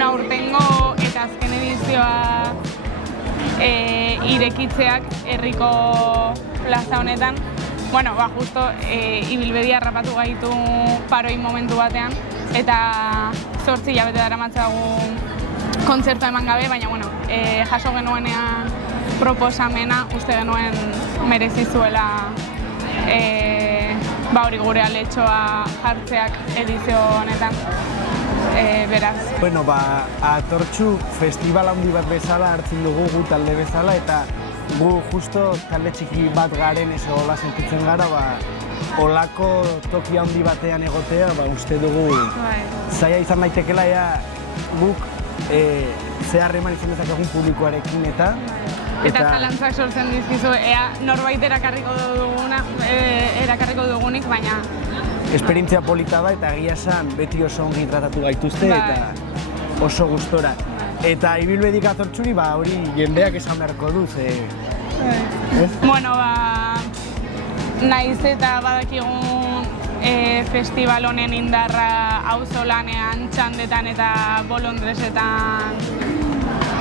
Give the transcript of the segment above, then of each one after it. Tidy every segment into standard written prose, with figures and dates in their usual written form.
Bueno, aurtengo eta azken edizioa irekitzeak herriko plaza honetan. Bueno, justo ibilbedia harrapatu gaitu paroi momentu batean, eta 8 hilabete daramatzagu kontzertua eman gabe, baina jaso genuenean proposamena uste genuen merezi zuela hori gure aletxoa jartzeak edizio honetan. Beraz. Bueno, Atortxu festival handi bat bezala hartzen dugu gu talde bezala, eta gu justo talde txiki bat garen ez hola sentitzen gara, olako toki handi batean egotea, uste dugu zaila izan daitekela guk zeharreman izan dezakegun publikoarekin eta zalantzak sortzen dizkizu, ea norbait erakarriko dugunik, baina esperientzia polita da eta egia esan beti oso ongi tratatu gaituzte eta oso gustora. Eta ibilbedik Atortxuri hori jendeak esan beharko du, Bueno, naiz eta badakigun festival honen indarra auzolanean, txandetan eta bolondresetan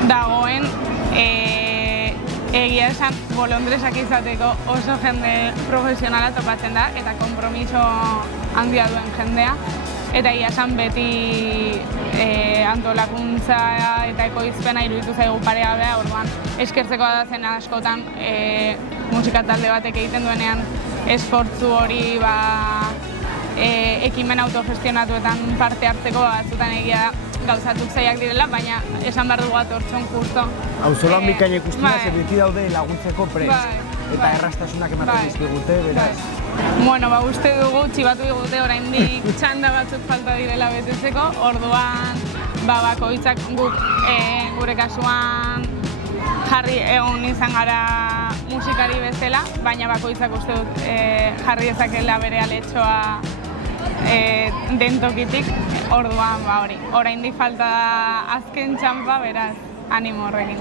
dagoen, egia esan bolondresak izateko oso jende profesionala topatzen da eta konpromiso handia duen jendea. Eta egia esan beti antolakuntza eta ekoizpena iruditu zaigu paregabea, orduan eskertzeko da zen askotan musika talde batek egiten duenean esfortzu hori ekimen autogestionatuetan parte hartzeko batzutan egia gauzatuk zaiak direla, baina esan behar dugu Atortxon justo. Auzolan bikain ikustuna zer beti daude laguntzeko prest eta errastasunak ematen dizkigute, beraz. Bueno, uste dugu, txibatu digute oraindik txanda batzuk falta direla betetzeko, orduan bakoitzak guk gure kasuan jarri egon izan gara musikari bezala, baina bakoitzak uste dut jarri dezakela bere aletxoa den tokitik, orduan oraindik falta azken txanpa, beraz, animo horrekin.